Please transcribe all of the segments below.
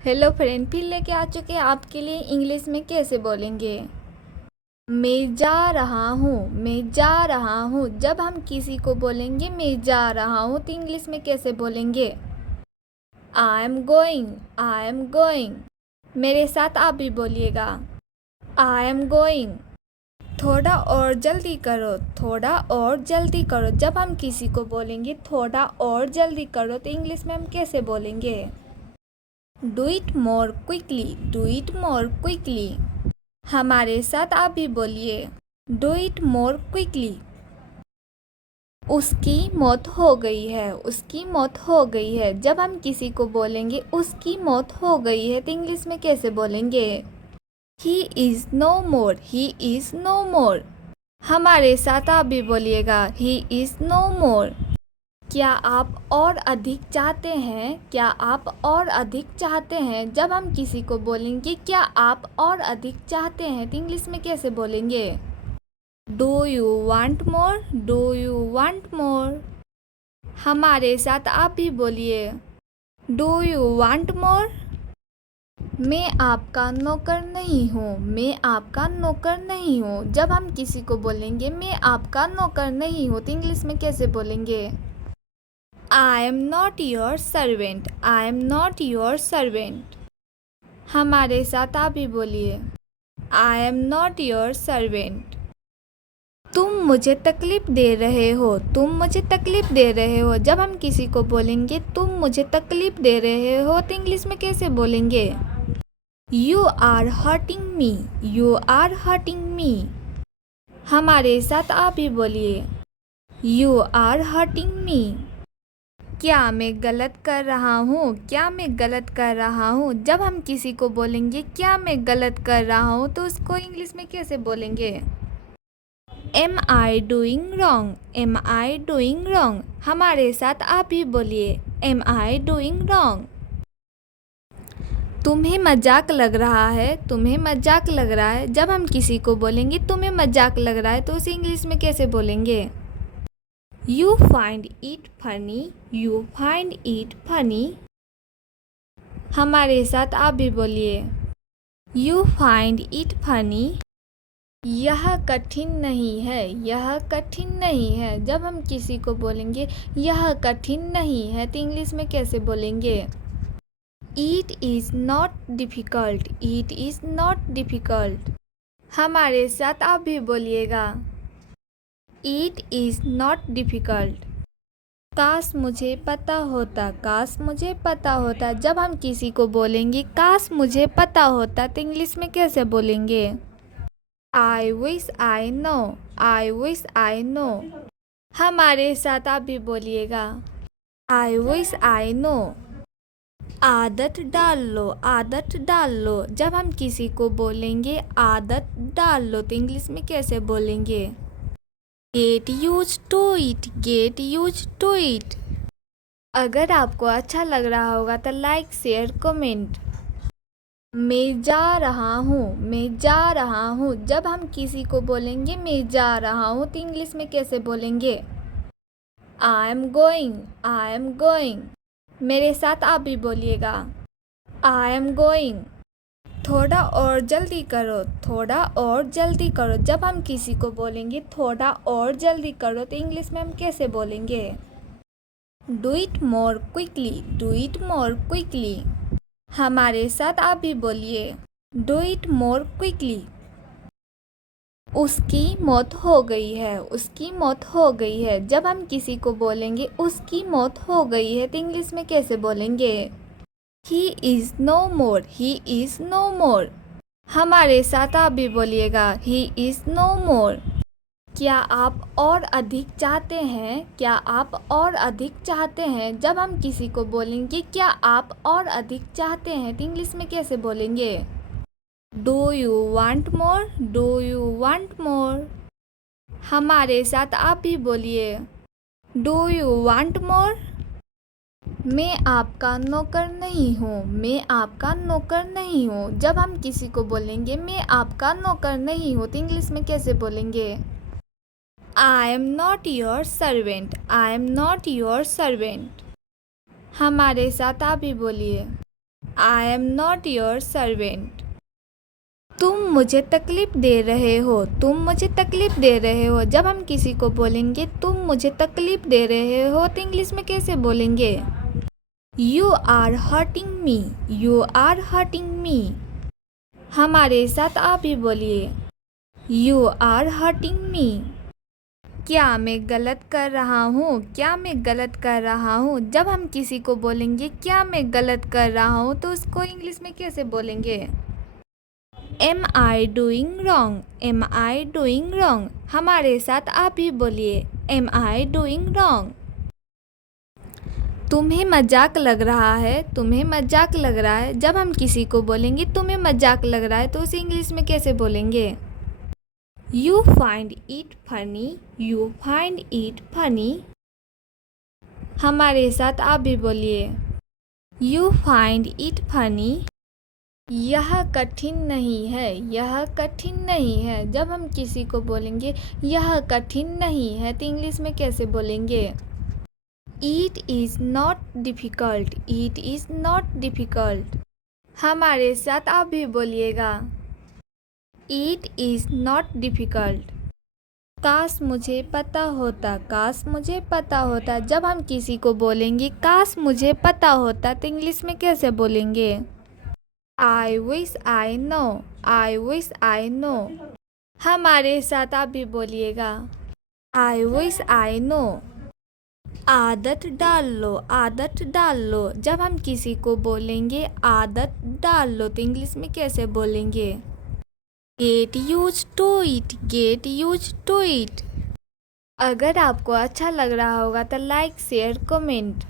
Hello friend, फिर लेके आ चुके हैं आपके लिए इंग्लिश में कैसे बोलेंगे। मैं जा रहा हूँ, मैं जा रहा हूँ। जब हम किसी को बोलेंगे मैं जा रहा हूँ तो इंग्लिश में कैसे बोलेंगे। I am going, I am going. मेरे साथ आप भी बोलिएगा, आई एम गोइंग। थोड़ा और जल्दी करो, थोड़ा और जल्दी करो। जब हम किसी को बोलेंगे थोड़ा और जल्दी करो तो इंग्लिश में हम कैसे बोलेंगे। Do it more quickly, do it more quickly. हमारे साथ आप भी बोलिए, डू इट मोर क्विकली। उसकी मौत हो गई है, उसकी मौत हो गई है। जब हम किसी को बोलेंगे उसकी मौत हो गई है तो इंग्लिश में कैसे बोलेंगे। He is no more, he is no more. हमारे साथ आप भी बोलिएगा, ही इज़ नो मोर। क्या आप और अधिक चाहते हैं, क्या आप और अधिक चाहते हैं। जब हम किसी को बोलेंगे क्या आप और अधिक चाहते हैं तो इंग्लिश में कैसे बोलेंगे। Do you want more, do you want more. हमारे साथ आप भी बोलिए, डू यू वांट मोर। मैं आपका नौकर नहीं हूँ, मैं आपका नौकर नहीं हूँ। जब हम किसी को बोलेंगे मैं आपका नौकर नहीं हूँ तो इंग्लिश में कैसे बोलेंगे। I am not your servant, I am not your servant। हमारे साथ आप भी बोलिए, I am not your servant। तुम मुझे तकलीफ़ दे रहे हो, तुम मुझे तकलीफ़ दे रहे हो। जब हम किसी को बोलेंगे तुम मुझे तकलीफ़ दे रहे हो तो इंग्लिश में कैसे बोलेंगे। You are hurting me, you are hurting me। हमारे साथ आप भी बोलिए, You are hurting me। क्या मैं गलत कर रहा हूँ, क्या मैं गलत कर रहा हूँ। जब हम किसी को बोलेंगे क्या मैं गलत कर रहा हूँ तो उसको इंग्लिश में कैसे बोलेंगे। Am I doing wrong, am I doing wrong. हमारे साथ आप भी बोलिए, एम आई डूइंग रॉन्ग। तुम्हें मजाक लग रहा है, तुम्हें मजाक लग रहा है। जब हम किसी को बोलेंगे तुम्हें मजाक लग रहा है तो उसे इंग्लिश में कैसे बोलेंगे। You find it funny, you find it funny। हमारे साथ आप भी बोलिए, You find it funny। यह कठिन नहीं है, यह कठिन नहीं है। जब हम किसी को बोलेंगे यह कठिन नहीं है तो इंग्लिश में कैसे बोलेंगे। It is not difficult, it is not difficult। हमारे साथ आप भी बोलिएगा, It is not difficult। काश मुझे पता होता, काश मुझे पता होता। जब हम किसी को बोलेंगे काश मुझे पता होता तो इंग्लिश में कैसे बोलेंगे। I wish I know, I wish I know. हमारे साथ आप भी बोलिएगा, आई विश आई नो। आदत डाल लो, आदत डाल लो। जब हम किसी को बोलेंगे आदत डाल लो तो इंग्लिश में कैसे बोलेंगे। Get use to it, get use to it. अगर आपको अच्छा लग रहा होगा तो लाइक शेयर कमेंट। मैं जा रहा हूँ, मैं जा रहा हूँ। जब हम किसी को बोलेंगे मैं जा रहा हूँ तो इंग्लिश में कैसे बोलेंगे। I am going, I am going. मेरे साथ आप भी बोलिएगा, आई एम गोइंग। थोड़ा और जल्दी करो, थोड़ा और जल्दी करो। जब हम किसी को बोलेंगे थोड़ा और जल्दी करो तो इंग्लिश में हम कैसे बोलेंगे। Do it more quickly, do it more quickly. हमारे साथ आप भी बोलिए, डू इट मोर क्विकली। उसकी मौत हो गई है, उसकी मौत हो गई है। जब हम किसी को बोलेंगे उसकी मौत हो गई है तो इंग्लिश में कैसे बोलेंगे। He is no more, he is no more. हमारे साथ आप भी बोलिएगा, ही इज़ नो मोर। क्या आप और अधिक चाहते हैं, क्या आप और अधिक चाहते हैं। जब हम किसी को बोलेंगे क्या आप और अधिक चाहते हैं तो इंग्लिश में कैसे बोलेंगे। Do you want more, do you want more. हमारे साथ आप भी बोलिए, डू यू वांट मोर। मैं आपका नौकर नहीं हूँ, मैं आपका नौकर नहीं हूँ। जब हम किसी को बोलेंगे मैं आपका नौकर नहीं हूँ तो इंग्लिश में कैसे बोलेंगे। I am not your servant, I am not your servant. हमारे साथ आप भी बोलिए, I am not your servant. तुम मुझे तकलीफ़ दे रहे हो, तुम मुझे तकलीफ़ दे रहे हो। जब हम किसी को बोलेंगे तुम मुझे तकलीफ़ दे रहे हो तो इंग्लिश में कैसे बोलेंगे? You are hurting me, you are hurting me. हमारे साथ आप भी बोलिए, यू आर हर्टिंग मी। क्या मैं गलत कर रहा हूँ? क्या मैं गलत कर रहा हूँ? जब हम किसी को बोलेंगे क्या मैं गलत कर रहा हूँ तो उसको इंग्लिश में कैसे बोलेंगे? Am I doing wrong, am I doing wrong. हमारे साथ आप भी बोलिए, एम आई डूइंग रॉन्ग। तुम्हें मजाक लग रहा है, तुम्हें मजाक लग रहा है। जब हम किसी को बोलेंगे तुम्हें मजाक लग रहा है तो उसे इंग्लिश में कैसे बोलेंगे? You find it funny, you find it funny. हमारे साथ आप भी बोलिए, यू फाइंड इट फनी। यह कठिन नहीं है, यह कठिन नहीं है। जब हम किसी को बोलेंगे यह कठिन नहीं है तो इंग्लिश में कैसे बोलेंगे? It is not difficult, it is not difficult. हमारे साथ आप भी बोलिएगा, इट इज़ नॉट डिफ़िकल्ट। काश मुझे पता होता, काश मुझे पता होता। जब हम किसी को बोलेंगे काश मुझे पता होता तो इंग्लिश में कैसे बोलेंगे? I wish I know, I wish I know. हमारे साथ आप भी बोलिएगा, आई विश आई नो। आदत डाल लो, आदत डाल लो। जब हम किसी को बोलेंगे आदत डाल लो तो इंग्लिश में कैसे बोलेंगे? Get use to it, get use to it. अगर आपको अच्छा लग रहा होगा तो लाइक शेयर कमेंट।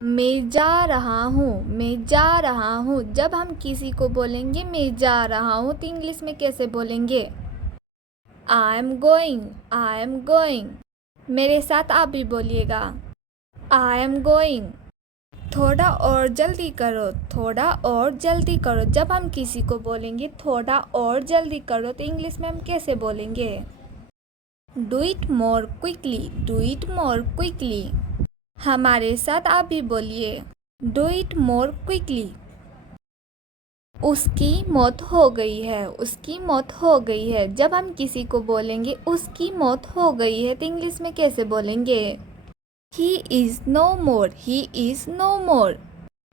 मैं जा रहा हूँ, मैं जा रहा हूँ। जब हम किसी को बोलेंगे मैं जा रहा हूँ तो इंग्लिश में कैसे बोलेंगे? I am going, I am going. मेरे साथ आप भी बोलिएगा, आई एम गोइंग। थोड़ा और जल्दी करो, थोड़ा और जल्दी करो। जब हम किसी को बोलेंगे थोड़ा और जल्दी करो तो इंग्लिश में हम कैसे बोलेंगे? Do it more quickly, do it more quickly. हमारे साथ आप भी बोलिए, डू इट मोर क्विकली। उसकी मौत हो गई है, उसकी मौत हो गई है। जब हम किसी को बोलेंगे उसकी मौत हो गई है तो इंग्लिश में कैसे बोलेंगे? He is no more, he is no more.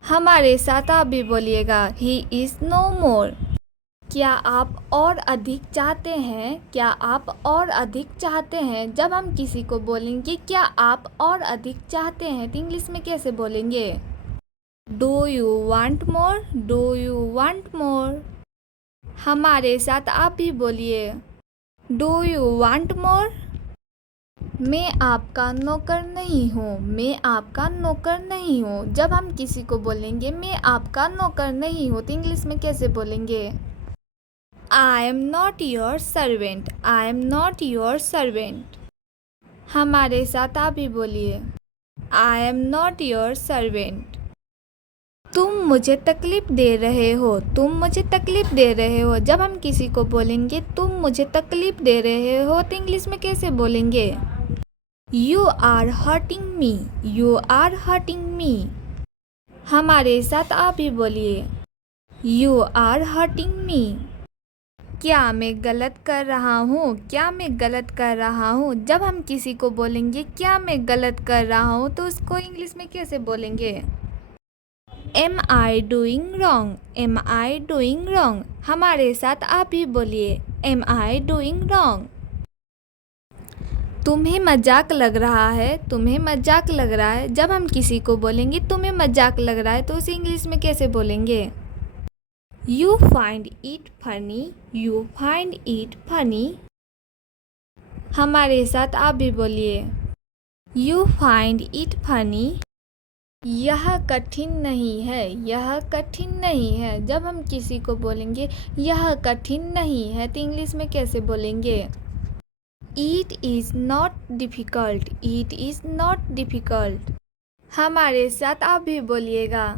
हमारे साथ आप भी बोलिएगा, ही इज़ नो मोर। क्या आप और अधिक चाहते हैं? क्या आप और अधिक चाहते हैं? जब हम किसी को बोलेंगे क्या आप और अधिक चाहते हैं तो इंग्लिश में कैसे बोलेंगे? Do you want more, do you want more. हमारे साथ आप भी बोलिए, डू यू वांट मोर। मैं आपका नौकर नहीं हूँ, मैं आपका नौकर नहीं हूँ। जब हम किसी को बोलेंगे मैं आपका नौकर नहीं हूँ तो इंग्लिश में कैसे बोलेंगे? I am not your servant, I am not your servant. हमारे साथ आप भी बोलिए, I am not your servant. तुम मुझे तकलीफ़ दे रहे हो, तुम मुझे तकलीफ़ दे रहे हो। जब हम किसी को बोलेंगे तुम मुझे तकलीफ़ दे रहे हो तो इंग्लिश में कैसे बोलेंगे? You are hurting me, you are hurting me. हमारे साथ आप भी बोलिए, यू आर हर्टिंग मी। क्या मैं गलत कर रहा हूँ? क्या मैं गलत कर रहा हूँ? जब हम किसी को बोलेंगे क्या मैं गलत कर रहा हूँ तो उसको इंग्लिश में कैसे बोलेंगे? Am I doing wrong, am I doing wrong. हमारे साथ आप भी बोलिए, एम आई डूइंग रॉन्ग। तुम्हें मजाक लग रहा है, तुम्हें मजाक लग रहा है। जब हम किसी को बोलेंगे तुम्हें मजाक लग रहा है तो उसे इंग्लिश में कैसे बोलेंगे? You find it funny, you find it funny. हमारे साथ आप भी बोलिए, यू फाइंड इट फनी। यह कठिन नहीं है, यह कठिन नहीं है। जब हम किसी को बोलेंगे यह कठिन नहीं है तो इंग्लिश में कैसे बोलेंगे? It is not difficult, it is not difficult. हमारे साथ आप भी बोलिएगा,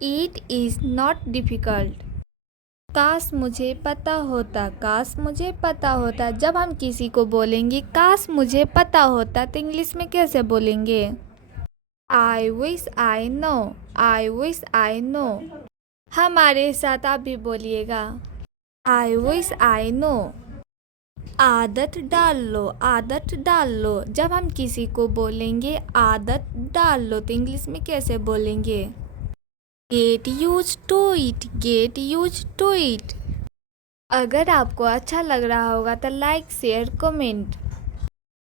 इट इज़ नॉट डिफ़िकल्ट। काश मुझे पता होता, काश मुझे पता होता। जब हम किसी को बोलेंगे काश मुझे पता होता तो इंग्लिश में कैसे बोलेंगे? I wish I know. I wish I know. हमारे साथ आप भी बोलिएगा, I wish I know. आदत डाल लो, आदत डाल लो। जब हम किसी को बोलेंगे आदत डाल लो, तो इंग्लिश में कैसे बोलेंगे? Get use to it, get use to it. अगर आपको अच्छा लग रहा होगा तो लाइक शेयर कमेंट